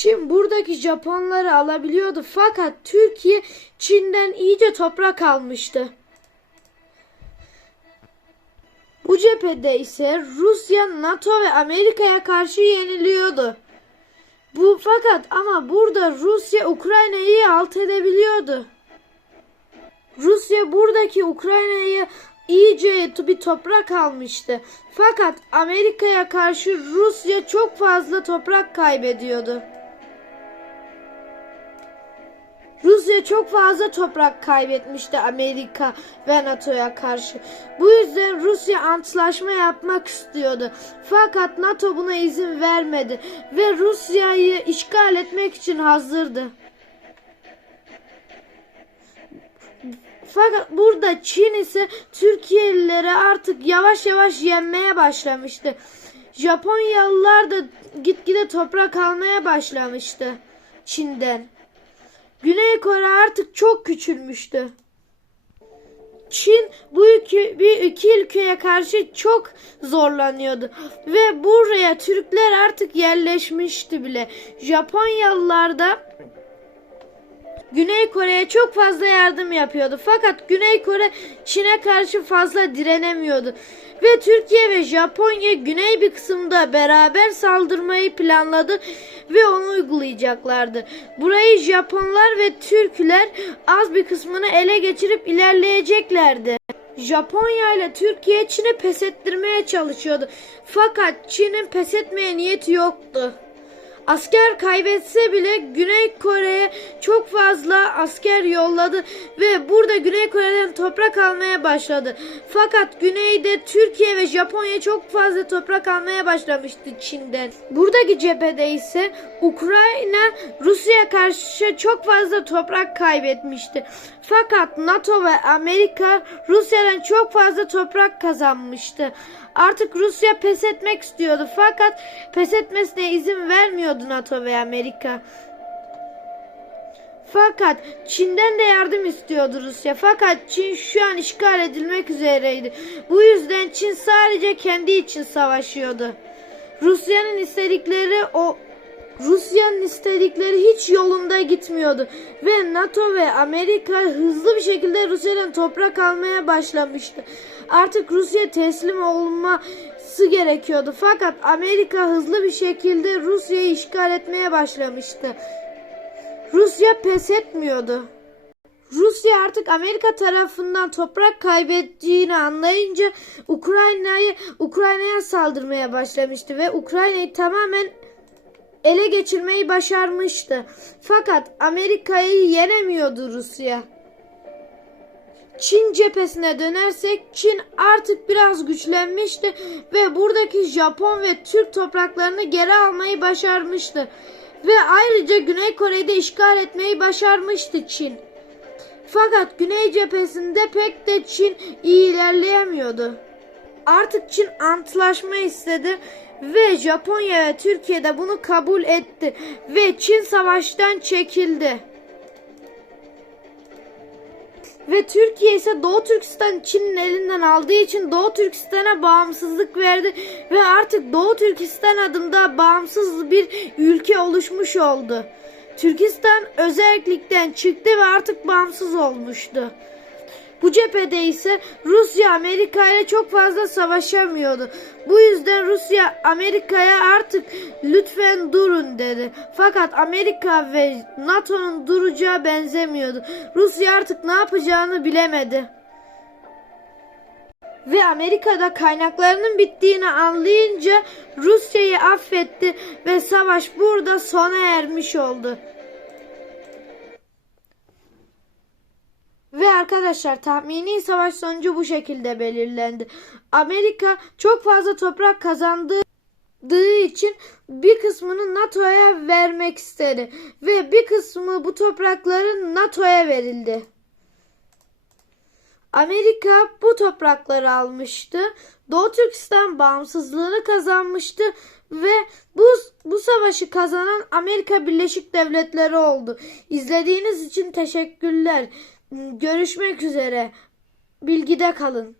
Çin buradaki Japonları alabiliyordu fakat Türkiye Çin'den iyice toprak almıştı. Bu cephede ise Rusya, NATO ve Amerika'ya karşı yeniliyordu. Bu fakat ama burada Rusya Ukrayna'yı alt edebiliyordu. Rusya buradaki Ukrayna'yı iyice bir toprak almıştı. Fakat Amerika'ya karşı Rusya çok fazla toprak kaybediyordu. Rusya çok fazla toprak kaybetmişti Amerika ve NATO'ya karşı. Bu yüzden Rusya antlaşma yapmak istiyordu. Fakat NATO buna izin vermedi ve Rusya'yı işgal etmek için hazırdı. Fakat burada Çin ise Türkiye'lileri artık yavaş yavaş yenmeye başlamıştı. Japonyalılar da gitgide toprak almaya başlamıştı Çin'den. Güney Kore artık çok küçülmüştü. Çin bu iki, bir iki ülkeye karşı çok zorlanıyordu ve buraya Türkler artık yerleşmişti bile. Japonyalılar da Güney Kore'ye çok fazla yardım yapıyordu. Fakat Güney Kore Çin'e karşı fazla direnemiyordu. Ve Türkiye ve Japonya güney bir kısımda beraber saldırmayı planladı ve onu uygulayacaklardı. Burayı Japonlar ve Türkler az bir kısmını ele geçirip ilerleyeceklerdi. Japonya ile Türkiye Çin'i pes ettirmeye çalışıyordu. Fakat Çin'in pes etmeye niyeti yoktu. Asker kaybetse bile Güney Kore'ye çok fazla asker yolladı ve burada Güney Kore'den toprak almaya başladı. Fakat güneyde Türkiye ve Japonya çok fazla toprak almaya başlamıştı Çin'den. Buradaki cephede ise Ukrayna Rusya'ya karşı çok fazla toprak kaybetmişti. Fakat NATO ve Amerika Rusya'dan çok fazla toprak kazanmıştı. Artık Rusya pes etmek istiyordu fakat pes etmesine izin vermiyordu NATO ve Amerika. Fakat Çin'den de yardım istiyordu Rusya. Fakat Çin şu an işgal edilmek üzereydi. Bu yüzden Çin sadece kendi için savaşıyordu. Rusya'nın istedikleri o Rusya'nın istedikleri hiç yolunda gitmiyordu ve NATO ve Amerika hızlı bir şekilde Rusya'dan toprak almaya başlamıştı. Artık Rusya teslim olması gerekiyordu fakat Amerika hızlı bir şekilde Rusya'yı işgal etmeye başlamıştı. Rusya pes etmiyordu. Rusya artık Amerika tarafından toprak kaybettiğini anlayınca Ukrayna'yı Ukrayna'ya saldırmaya başlamıştı ve Ukrayna'yı tamamen ele geçirmeyi başarmıştı. Fakat Amerika'yı yenemiyordu Rusya. Çin cephesine dönersek Çin artık biraz güçlenmişti ve buradaki Japon ve Türk topraklarını geri almayı başarmıştı. Ve ayrıca Güney Kore'de işgal etmeyi başarmıştı Çin. Fakat Güney cephesinde pek de Çin iyi ilerleyemiyordu. Artık Çin antlaşma istedi ve Japonya ve Türkiye de bunu kabul etti ve Çin savaştan çekildi. Ve Türkiye ise Doğu Türkistan Çin'in elinden aldığı için Doğu Türkistan'a bağımsızlık verdi ve artık Doğu Türkistan adında bağımsız bir ülke oluşmuş oldu. Türkistan özellikten çıktı ve artık bağımsız olmuştu. Bu cephede ise Rusya Amerika ile çok fazla savaşamıyordu. Bu yüzden Rusya Amerika'ya artık lütfen durun dedi. Fakat Amerika ve NATO'nun duracağı benzemiyordu. Rusya artık ne yapacağını bilemedi. Ve Amerika'da kaynaklarının bittiğini anlayınca Rusya'yı affetti ve savaş burada sona ermiş oldu. Arkadaşlar tahmini savaş sonucu bu şekilde belirlendi. Amerika çok fazla toprak kazandığı için bir kısmını NATO'ya vermek istedi ve bir kısmı bu toprakların NATO'ya verildi. Amerika bu toprakları almıştı. Doğu Türkistan bağımsızlığını kazanmıştı ve bu bu savaşı kazanan Amerika Birleşik Devletleri oldu. İzlediğiniz için teşekkürler. Görüşmek üzere. Bilgide kalın.